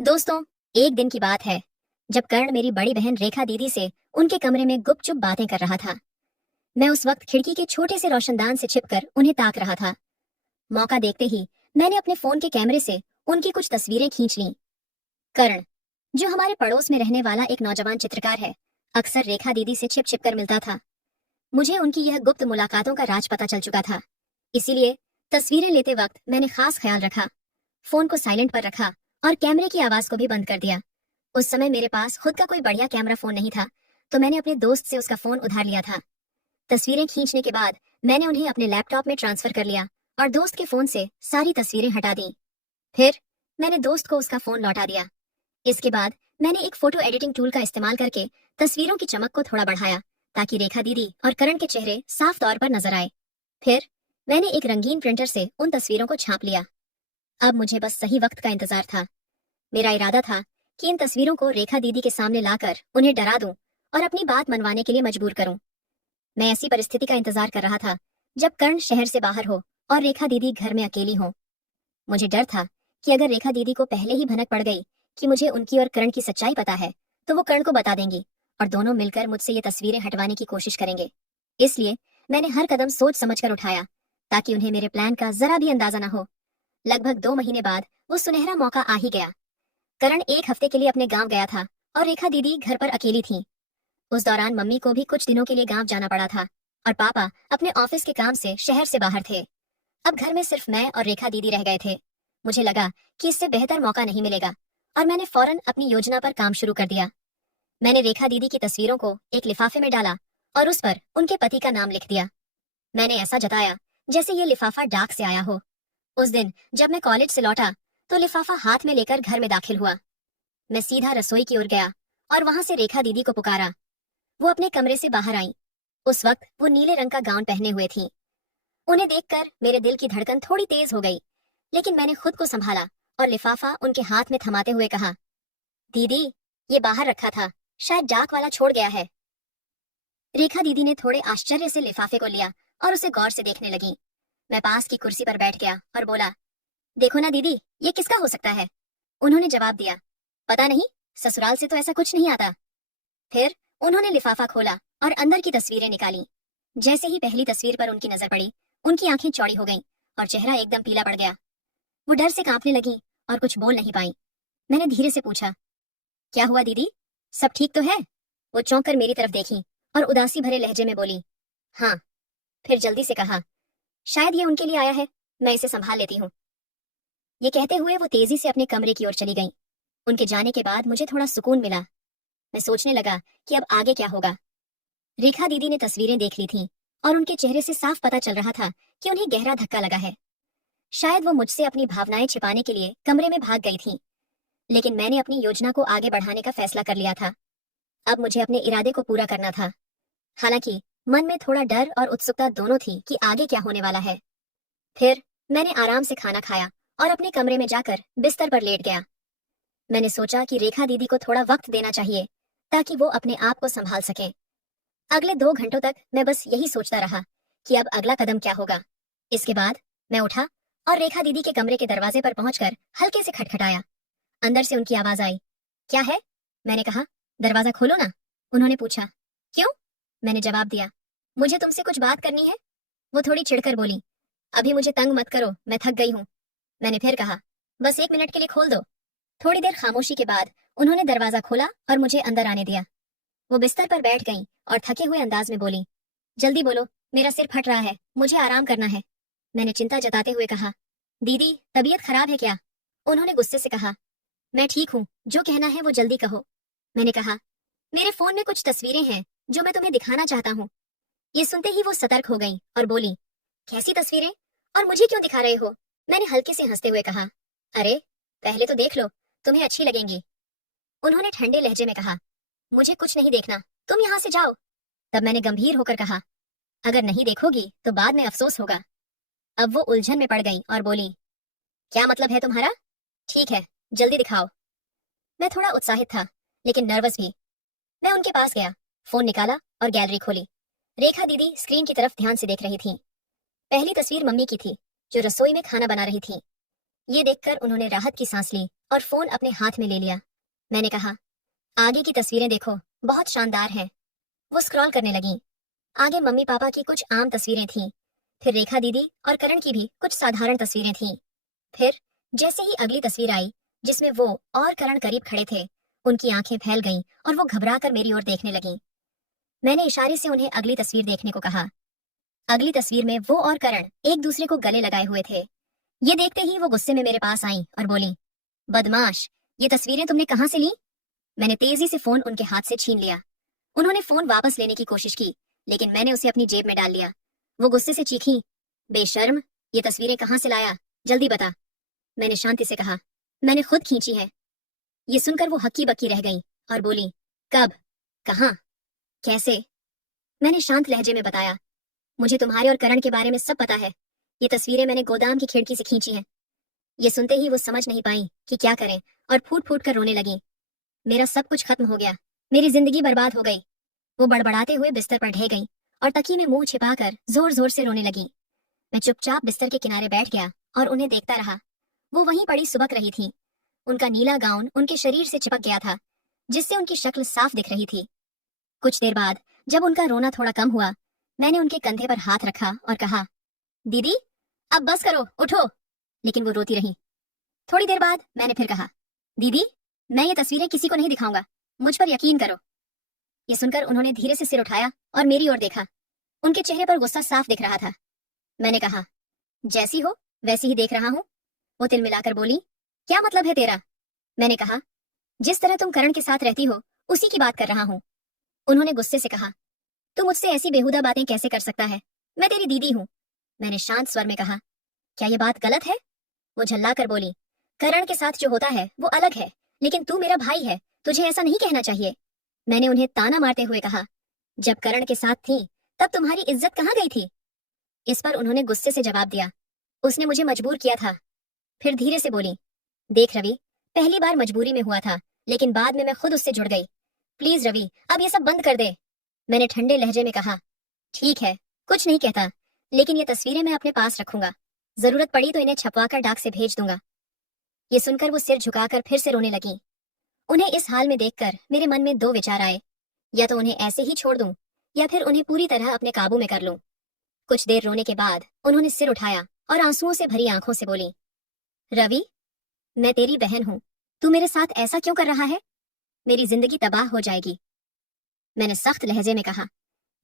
दोस्तों, एक दिन की बात है जब कर्ण मेरी बड़ी बहन रेखा दीदी से उनके कमरे में गुपचुप बातें कर रहा था। मैं उस वक्त खिड़की के छोटे से रोशनदान से छिपकर उन्हें ताक रहा था। मौका देखते ही मैंने अपने फोन के कैमरे से उनकी कुछ तस्वीरें खींच लीं। कर्ण, जो हमारे पड़ोस में रहने वाला एक नौजवान चित्रकार है, अक्सर रेखा दीदी से छिप छिप कर मिलता था। मुझे उनकी यह गुप्त मुलाकातों का राज पता चल चुका था। इसीलिए तस्वीरें लेते वक्त मैंने खास ख्याल रखा, फोन को साइलेंट पर रखा और कैमरे की आवाज को भी बंद कर दिया। उस समय मेरे पास खुद का कोई बढ़िया कैमरा फोन नहीं था, तो मैंने अपने दोस्त से उसका फोन उधार लिया था। तस्वीरें खींचने के बाद मैंने उन्हें अपने लैपटॉप में ट्रांसफर कर लिया और दोस्त के फोन से सारी तस्वीरें हटा दी। फिर मैंने दोस्त को उसका फोन लौटा दिया। इसके बाद मैंने एक फोटो एडिटिंग टूल का इस्तेमाल करके तस्वीरों की चमक को थोड़ा बढ़ाया, ताकि रेखा दीदी और करण के चेहरे साफ तौर पर नजर आए। फिर मैंने एक रंगीन प्रिंटर से उन तस्वीरों को छाप लिया। अब मुझे बस सही वक्त का इंतजार था। मेरा इरादा था कि इन तस्वीरों को रेखा दीदी के सामने लाकर उन्हें डरा दूं और अपनी बात मनवाने के लिए मजबूर करूं। मैं ऐसी परिस्थिति का इंतजार कर रहा था जब कर्ण शहर से बाहर हो और रेखा दीदी घर में अकेली हो। मुझे डर था कि अगर रेखा दीदी को पहले ही भनक पड़ गई कि मुझे उनकी और कर्ण की सच्चाई पता है, तो वो कर्ण को बता देंगी और दोनों मिलकर मुझसे ये तस्वीरें हटवाने की कोशिश करेंगे। इसलिए मैंने हर कदम सोच समझकर उठाया, ताकि उन्हें मेरे प्लान का जरा भी अंदाजा न हो। लगभग 2 महीने बाद वो सुनहरा मौका आ ही गया। करण एक हफ्ते के लिए अपने गांव गया था और रेखा दीदी घर पर अकेली थी। उस दौरान मम्मी को भी कुछ दिनों के लिए गांव जाना पड़ा था और पापा अपने ऑफिस के काम से शहर से बाहर थे। अब घर में सिर्फ मैं और रेखा दीदी रह गए थे। मुझे लगा कि इससे बेहतर मौका नहीं मिलेगा और मैंने फौरन अपनी योजना पर काम शुरू कर दिया। मैंने रेखा दीदी की तस्वीरों को एक लिफाफे में डाला और उस पर उनके पति का नाम लिख दिया। मैंने ऐसा जताया जैसे ये लिफाफा डाक से आया हो। उस दिन जब मैं कॉलेज से लौटा तो लिफाफा हाथ में लेकर घर में दाखिल हुआ। मैं सीधा रसोई की ओर गया और वहां से रेखा दीदी को पुकारा। वो अपने कमरे से बाहर आई। उस वक्त वो नीले रंग का गाउन पहने हुए थी। उन्हें देखकर मेरे दिल की धड़कन थोड़ी तेज हो गई, लेकिन मैंने खुद को संभाला और लिफाफा उनके हाथ में थमाते हुए कहा, दीदी, ये बाहर रखा था, शायद डाक वाला छोड़ गया है। रेखा दीदी ने थोड़े आश्चर्य से लिफाफे को लिया और उसे गौर से देखने लगी। मैं पास की कुर्सी पर बैठ गया और बोला, देखो ना दीदी, ये किसका हो सकता है? उन्होंने जवाब दिया, पता नहीं, ससुराल से तो ऐसा कुछ नहीं आता। फिर उन्होंने लिफाफा खोला और अंदर की तस्वीरें निकाली। जैसे ही पहली तस्वीर पर उनकी नजर पड़ी, उनकी आंखें चौड़ी हो गईं और चेहरा एकदम पीला पड़ गया। वो डर से कांपने लगी और कुछ बोल नहीं पाई। मैंने धीरे से पूछा, क्या हुआ दीदी, सब ठीक तो है? वो चौंक कर मेरी तरफ देखी और उदासी भरे लहजे में बोली, हाँ। फिर जल्दी से कहा, शायद ये उनके लिए आया है, मैं इसे संभाल लेती हूँ। ये कहते हुए वो तेजी से अपने कमरे की ओर चली गई। उनके जाने के बाद मुझे थोड़ा सुकून मिला। मैं सोचने लगा कि अब आगे क्या होगा। रेखा दीदी ने तस्वीरें देख ली थीं और उनके चेहरे से साफ पता चल रहा था कि उन्हें गहरा धक्का लगा है। शायद वो मुझसे अपनी भावनाएं छिपाने के लिए कमरे में भाग गई थीं, लेकिन मैंने अपनी योजना को आगे बढ़ाने का फैसला कर लिया था। अब मुझे अपने इरादे को पूरा करना था। हालांकि मन में थोड़ा डर और उत्सुकता दोनों थी कि आगे क्या होने वाला है। फिर मैंने आराम से खाना खाया और अपने कमरे में जाकर बिस्तर पर लेट गया। मैंने सोचा कि रेखा दीदी को थोड़ा वक्त देना चाहिए, ताकि वो अपने आप को संभाल सके। अगले 2 घंटों तक मैं बस यही सोचता रहा कि अब अगला कदम क्या होगा। इसके बाद मैं उठा और रेखा दीदी के कमरे के दरवाजे पर पहुंचकर हल्के से खटखटाया। अंदर से उनकी आवाज आई, क्या है? मैंने कहा, दरवाजा खोलो ना। उन्होंने पूछा, क्यों? मैंने जवाब दिया, मुझे तुमसे कुछ बात करनी है। वो थोड़ी चिढ़कर बोली, अभी मुझे तंग मत करो, मैं थक गई हूँ। मैंने फिर कहा, बस 1 मिनट के लिए खोल दो। थोड़ी देर खामोशी के बाद उन्होंने दरवाजा खोला और मुझे अंदर आने दिया। वो बिस्तर पर बैठ गईं और थके हुए अंदाज में बोली, जल्दी बोलो, मेरा सिर फट रहा है, मुझे आराम करना है। मैंने चिंता जताते हुए कहा, दीदी, तबीयत खराब है क्या? उन्होंने गुस्से से कहा, मैं ठीक हूँ, जो कहना है वो जल्दी कहो। मैंने कहा, मेरे फोन में कुछ तस्वीरें हैं जो मैं तुम्हें दिखाना चाहता हूँ। ये सुनते ही वो सतर्क हो गई और बोली, कैसी तस्वीरें और मुझे क्यों दिखा रहे हो? मैंने हल्के से हंसते हुए कहा, अरे पहले तो देख लो, तुम्हें अच्छी लगेंगी। उन्होंने ठंडे लहजे में कहा, मुझे कुछ नहीं देखना, तुम यहाँ से जाओ। तब मैंने गंभीर होकर कहा, अगर नहीं देखोगी तो बाद में अफसोस होगा। अब वो उलझन में पड़ गई और बोली, क्या मतलब है तुम्हारा? ठीक है, जल्दी दिखाओ। मैं थोड़ा उत्साहित था, लेकिन नर्वस भी। मैं उनके पास गया, फोन निकाला और गैलरी खोली। रेखा दीदी स्क्रीन की तरफ ध्यान से देख रही थी। पहली तस्वीर मम्मी की थी, जो रसोई में खाना बना रही थी। ये देखकर उन्होंने राहत की सांस ली और फोन अपने हाथ में ले लिया। मैंने कहा, आगे की तस्वीरें देखो, बहुत शानदार हैं। वो स्क्रॉल करने लगी। आगे मम्मी पापा की कुछ आम तस्वीरें थीं, फिर रेखा दीदी और करण की भी कुछ साधारण तस्वीरें थीं। फिर जैसे ही अगली तस्वीर आई, जिसमें वो और करण करीब खड़े थे, उनकी आंखें फैल गईं और वो घबराकर मेरी ओर देखने लगीं। मैंने इशारे से उन्हें अगली तस्वीर देखने को कहा। अगली तस्वीर में वो और करण एक दूसरे को गले लगाए हुए थे। ये देखते ही वो गुस्से में मेरे पास आईं और बोली, बदमाश, ये तस्वीरें तुमने कहाँ से ली? मैंने तेजी से फोन उनके हाथ से छीन लिया। उन्होंने फोन वापस लेने की कोशिश की, लेकिन मैंने उसे अपनी जेब में डाल लिया। वो गुस्से से चीखीं, बेशर्म, ये तस्वीरें कहाँ से लाया? जल्दी बता। मैंने शांति से कहा, मैंने खुद खींची है। ये सुनकर वो हक्की बक्की रह गई और बोली, कब? कहाँ? कैसे? मैंने शांत लहजे में बताया, मुझे तुम्हारे और करण के बारे में सब पता है। ये तस्वीरें मैंने गोदाम की खिड़की से खींची हैं। ये सुनते ही वो समझ नहीं पाई कि क्या करें और फूट फूट कर रोने लगी। मेरा सब कुछ खत्म हो गया, मेरी जिंदगी बर्बाद हो गई। वो बड़बड़ाते हुए बिस्तर पर ढह गई और तकिए में मुंह छिपाकर जोर जोर से रोने लगी। मैं चुपचाप बिस्तर के किनारे बैठ गया और उन्हें देखता रहा। वो वहीं पड़ी सुबक रही थी। उनका नीला गाउन उनके शरीर से चिपक गया था, जिससे उनकी शक्ल साफ दिख रही थी। कुछ देर बाद जब उनका रोना थोड़ा कम हुआ, मैंने उनके कंधे पर हाथ रखा और कहा, दीदी, अब बस करो, उठो। लेकिन वो रोती रही। थोड़ी देर बाद मैंने फिर कहा, दीदी, मैं ये तस्वीरें किसी को नहीं दिखाऊंगा, मुझ पर यकीन करो। ये सुनकर उन्होंने धीरे से सिर उठाया और मेरी ओर देखा। उनके चेहरे पर गुस्सा साफ दिख रहा था। मैंने कहा, जैसी हो वैसी ही देख रहा हूं। वो तिल मिलाकर बोली, क्या मतलब है तेरा? मैंने कहा, जिस तरह तुम करण के साथ रहती हो उसी की बात कर रहा हूं। उन्होंने गुस्से से कहा, तू मुझसे ऐसी बेहुदा बातें कैसे कर सकता है? मैं तेरी दीदी हूं। मैंने शांत स्वर में कहा, क्या ये बात गलत है? वो झल्ला कर बोली, करण के साथ जो होता है वो अलग है, लेकिन तू मेरा भाई है, तुझे ऐसा नहीं कहना चाहिए। मैंने उन्हें ताना मारते हुए कहा, जब करण के साथ थी तब तुम्हारी इज्जत कहाँ गई थी? इस पर उन्होंने गुस्से से जवाब दिया, उसने मुझे मजबूर किया था। फिर धीरे से बोली, देख रवि, पहली बार मजबूरी में हुआ था, लेकिन बाद में मैं खुद उससे जुड़ गई। प्लीज रवि, अब ये सब बंद कर दे। मैंने ठंडे लहजे में कहा, ठीक है, कुछ नहीं कहता, लेकिन ये तस्वीरें मैं अपने पास रखूंगा। जरूरत पड़ी तो इन्हें छपवाकर डाक से भेज दूंगा। ये सुनकर वो सिर झुकाकर फिर से रोने लगी। उन्हें इस हाल में देखकर मेरे मन में दो विचार आए, या तो उन्हें ऐसे ही छोड़ दूं या फिर उन्हें पूरी तरह अपने काबू में कर लूं। कुछ देर रोने के बाद उन्होंने सिर उठाया और आंसुओं से भरी आंखों से बोली, रवि, मैं तेरी बहन हूं, तू मेरे साथ ऐसा क्यों कर रहा है? मेरी जिंदगी तबाह हो जाएगी। मैंने सख्त लहजे में कहा,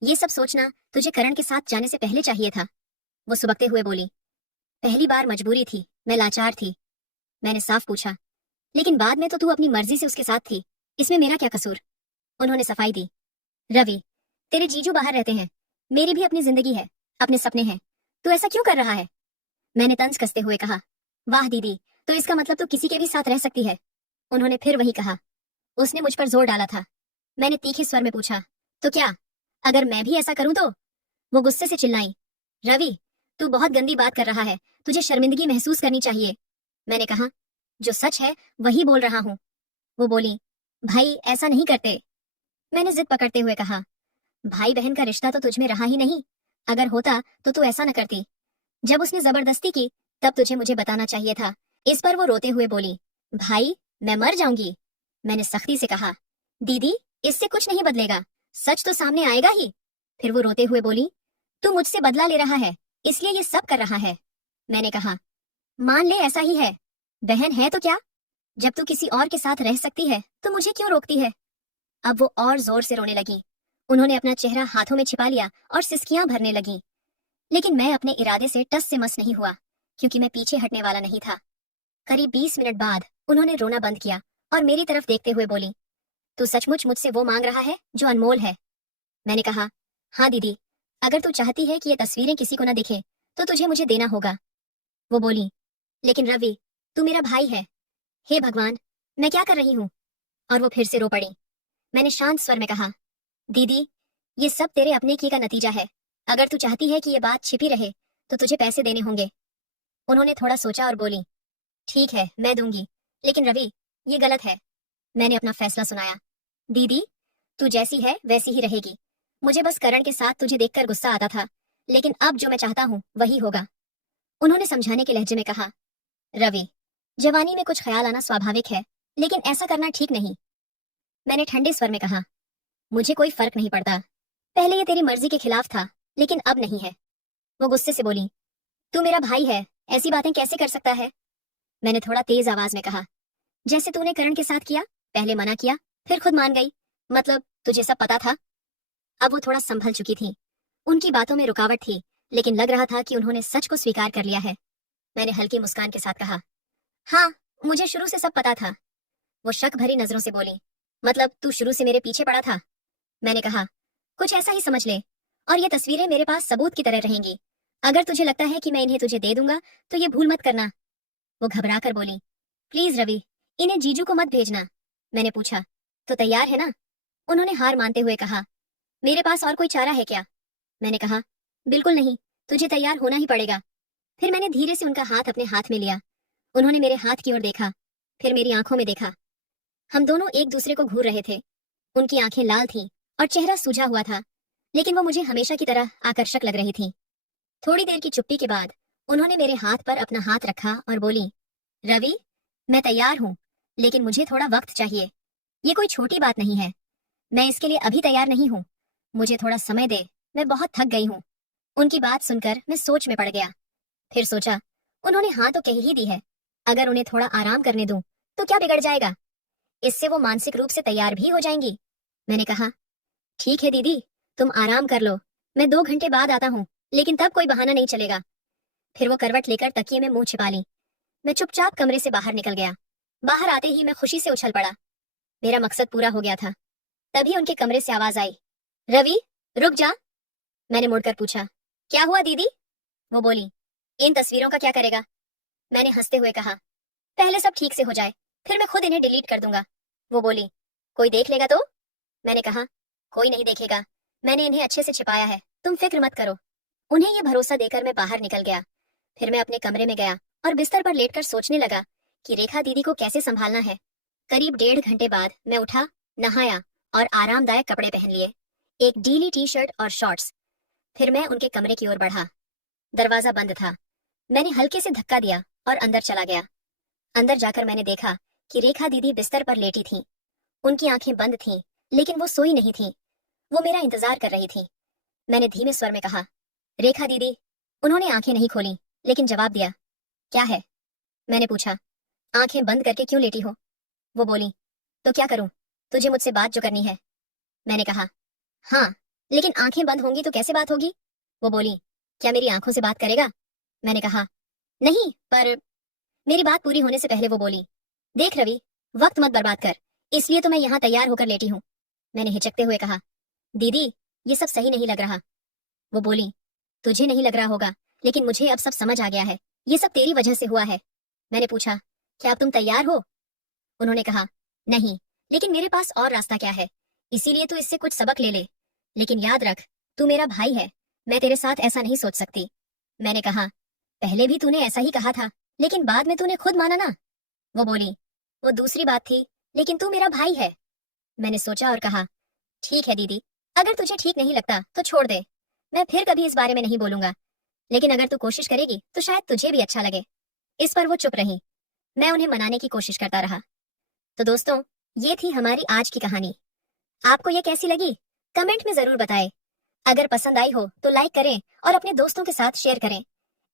ये सब सोचना तुझे करण के साथ जाने से पहले चाहिए था। वो सुबकते हुए बोली, पहली बार मजबूरी थी, मैं लाचार थी। मैंने साफ पूछा, लेकिन बाद में तो तू अपनी मर्जी से उसके साथ थी, इसमें मेरा क्या कसूर? उन्होंने सफाई दी, रवि, तेरे जीजू बाहर रहते हैं, मेरी भी अपनी जिंदगी है, अपने सपने हैं, तू ऐसा क्यों कर रहा है? मैंने तंज कसते हुए कहा, वाह दीदी, तो इसका मतलब तू किसी के भी साथ रह सकती है। उन्होंने फिर वही कहा, उसने मुझ पर जोर डाला था। मैंने तीखे स्वर में पूछा, तो क्या, अगर मैं भी ऐसा करूं तो? वो गुस्से से चिल्लाई, रवि, तू बहुत गंदी बात कर रहा है, तुझे शर्मिंदगी महसूस करनी चाहिए। मैंने कहा, जो सच है वही बोल रहा हूँ। वो बोली, भाई ऐसा नहीं करते। मैंने जिद पकड़ते हुए कहा, भाई बहन का रिश्ता तो तुझ में रहा ही नहीं, अगर होता तो तू ऐसा न करती। जब उसने जबरदस्ती की तब तुझे मुझे बताना चाहिए था। इस पर वो रोते हुए बोली, भाई, मैं मर जाऊंगी। मैंने सख्ती से कहा, दीदी, इससे कुछ नहीं बदलेगा, सच तो सामने आएगा ही। फिर वो रोते हुए बोली, तू मुझसे बदला ले रहा है, इसलिए ये सब कर रहा है। मैंने कहा, मान ले ऐसा ही है, बहन है तो क्या? जब तू किसी और के साथ रह सकती है तो मुझे क्यों रोकती है? अब वो और जोर से रोने लगी। उन्होंने अपना चेहरा हाथों में छिपा लिया और सिसकियां भरने लगी। लेकिन मैं अपने इरादे से टस से मस नहीं हुआ, क्योंकि मैं पीछे हटने वाला नहीं था। करीब 20 मिनट बाद उन्होंने रोना बंद किया और मेरी तरफ देखते हुए बोली, तू सचमुच मुझसे वो मांग रहा है जो अनमोल है? मैंने कहा, हाँ दीदी, अगर तू चाहती है कि ये तस्वीरें किसी को न दिखे तो तुझे मुझे देना होगा। वो बोली, लेकिन रवि, तू मेरा भाई है। हे भगवान, मैं क्या कर रही हूँ? और वो फिर से रो पड़ी। मैंने शांत स्वर में कहा, दीदी, ये सब तेरे अपने की का नतीजा है। अगर तू चाहती है कि ये बात छिपी रहे तो तुझे पैसे देने होंगे। उन्होंने थोड़ा सोचा और बोली, ठीक है, मैं दूंगी, लेकिन रवि, ये गलत है। मैंने अपना फैसला सुनाया, दीदी, तू जैसी है वैसी ही रहेगी। मुझे बस करण के साथ तुझे देखकर गुस्सा आता था, लेकिन अब जो मैं चाहता हूँ वही होगा। उन्होंने समझाने के लहजे में कहा, रवि, जवानी में कुछ ख्याल आना स्वाभाविक है, लेकिन ऐसा करना ठीक नहीं। मैंने ठंडे स्वर में कहा, मुझे कोई फर्क नहीं पड़ता। पहले ये तेरी मर्जी के खिलाफ था, लेकिन अब नहीं है। वो गुस्से से बोली, तू मेरा भाई है, ऐसी बातें कैसे कर सकता है? मैंने थोड़ा तेज आवाज में कहा, जैसे तूने करण के साथ किया, पहले मना किया, फिर खुद मान गई। मतलब तुझे सब पता था? अब वो थोड़ा संभल चुकी थी। उनकी बातों में रुकावट थी, लेकिन लग रहा था कि उन्होंने सच को स्वीकार कर लिया है। मैंने हल्की मुस्कान के साथ कहा, हाँ, मुझे शुरू से सब पता था। वो शक भरी नजरों से बोली, मतलब तू शुरू से मेरे पीछे पड़ा था? मैंने कहा, कुछ ऐसा ही समझ ले, और ये तस्वीरें मेरे पास सबूत की तरह रहेंगी। अगर तुझे लगता है कि मैं इन्हें तुझे दे दूंगा, तो ये भूल मत करना। वो घबरा कर बोली, प्लीज रवि, इन्हें जीजू को मत भेजना। मैंने पूछा, तो तैयार है ना? उन्होंने हार मानते हुए कहा, मेरे पास और कोई चारा है क्या? मैंने कहा, बिल्कुल नहीं, तुझे तैयार होना ही पड़ेगा। फिर मैंने धीरे से उनका हाथ अपने हाथ में लिया। उन्होंने मेरे हाथ की ओर देखा, फिर मेरी आंखों में देखा। हम दोनों एक दूसरे को घूर रहे थे। उनकी आंखें लाल थीं और चेहरा सूजा हुआ था, लेकिन वो मुझे हमेशा की तरह आकर्षक लग रही थी। थोड़ी देर की चुप्पी के बाद उन्होंने मेरे हाथ पर अपना हाथ रखा और बोली, रवि, मैं तैयार हूँ, लेकिन मुझे थोड़ा वक्त चाहिए। ये कोई छोटी बात नहीं है। मैं इसके लिए अभी तैयार नहीं हूँ। मुझे थोड़ा समय दे, मैं बहुत थक गई हूँ। उनकी बात सुनकर मैं सोच में पड़ गया। फिर सोचा, उन्होंने हाँ तो कह ही दी है, अगर उन्हें थोड़ा आराम करने दूं तो क्या बिगड़ जाएगा? इससे वो मानसिक रूप से तैयार भी हो जाएंगी। मैंने कहा, ठीक है दीदी, तुम आराम कर लो, मैं 2 घंटे बाद आता हूँ, लेकिन तब कोई बहाना नहीं चलेगा। फिर वो करवट लेकर तकिए में मुंह छिपा ली। मैं चुपचाप कमरे से बाहर निकल गया। बाहर आते ही मैं खुशी से उछल पड़ा। मेरा मकसद पूरा हो गया था। तभी उनके कमरे से आवाज आई, रवि, रुक जा। मैंने मुड़कर पूछा, क्या हुआ दीदी? वो बोली, इन तस्वीरों का क्या करेगा? मैंने हंसते हुए कहा, पहले सब ठीक से हो जाए, फिर मैं खुद इन्हें डिलीट कर दूंगा। वो बोली, कोई देख लेगा तो? मैंने कहा, कोई नहीं देखेगा, मैंने इन्हें अच्छे से छिपाया है, तुम फिक्र मत करो। उन्हें यह भरोसा देकर मैं बाहर निकल गया। फिर मैं अपने कमरे में गया और बिस्तर पर लेटकर सोचने लगा कि रेखा दीदी को कैसे संभालना है। करीब 1.5 घंटे बाद मैं उठा, नहाया और आरामदायक कपड़े पहन लिए, एक ढीली टी शर्ट और शॉर्ट्स। फिर मैं उनके कमरे की ओर बढ़ा। दरवाजा बंद था। मैंने हल्के से धक्का दिया और अंदर चला गया। अंदर जाकर मैंने देखा कि रेखा दीदी बिस्तर पर लेटी थीं। उनकी आंखें बंद थीं, लेकिन वो सोई नहीं थीं। वो मेरा इंतजार कर रही थीं। मैंने धीमे स्वर में कहा, रेखा दीदी। उन्होंने आंखें नहीं खोली, लेकिन जवाब दिया, क्या है? मैंने पूछा, आंखें बंद करके क्यों लेटी हो? वो बोली, तो क्या करूं, तुझे मुझसे बात जो करनी है। मैंने कहा, हाँ, लेकिन आंखें बंद होंगी तो कैसे बात होगी? वो बोली, क्या मेरी आंखों से बात करेगा? मैंने कहा, नहीं, पर मेरी बात पूरी होने से पहले वो बोली, देख रवि, वक्त मत बर्बाद कर, इसलिए तो मैं यहाँ तैयार होकर लेटी हूँ। मैंने हिचकते हुए कहा, दीदी, ये सब सही नहीं लग रहा। वो बोली, तुझे नहीं लग रहा होगा, लेकिन मुझे अब सब समझ आ गया है, ये सब तेरी वजह से हुआ है। मैंने पूछा, क्या अब तुम तैयार हो? उन्होंने कहा, नहीं, लेकिन मेरे पास और रास्ता क्या है, इसीलिए तू इससे कुछ सबक ले ले। लेकिन याद रख, तू मेरा भाई है, मैं तेरे साथ ऐसा नहीं सोच सकती। मैंने कहा, पहले भी तूने ऐसा ही कहा था, लेकिन बाद में तूने खुद माना ना। वो बोली, वो दूसरी बात थी, लेकिन तू मेरा भाई है। मैंने सोचा और कहा, ठीक है दीदी, अगर तुझे ठीक नहीं लगता तो छोड़ दे, मैं फिर कभी इस बारे में नहीं बोलूंगा, लेकिन अगर तू कोशिश करेगी तो शायद तुझे भी अच्छा लगे। इस पर वो चुप रही। मैं उन्हें मनाने की कोशिश करता रहा। तो दोस्तों, ये थी हमारी आज की कहानी। आपको ये कैसी लगी? कमेंट में जरूर बताएं। अगर पसंद आई हो तो लाइक करें और अपने दोस्तों के साथ शेयर करें।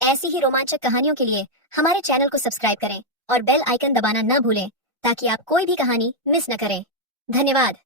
ऐसी ही रोमांचक कहानियों के लिए हमारे चैनल को सब्सक्राइब करें और बेल आइकन दबाना न भूलें, ताकि आप कोई भी कहानी मिस न करें। धन्यवाद।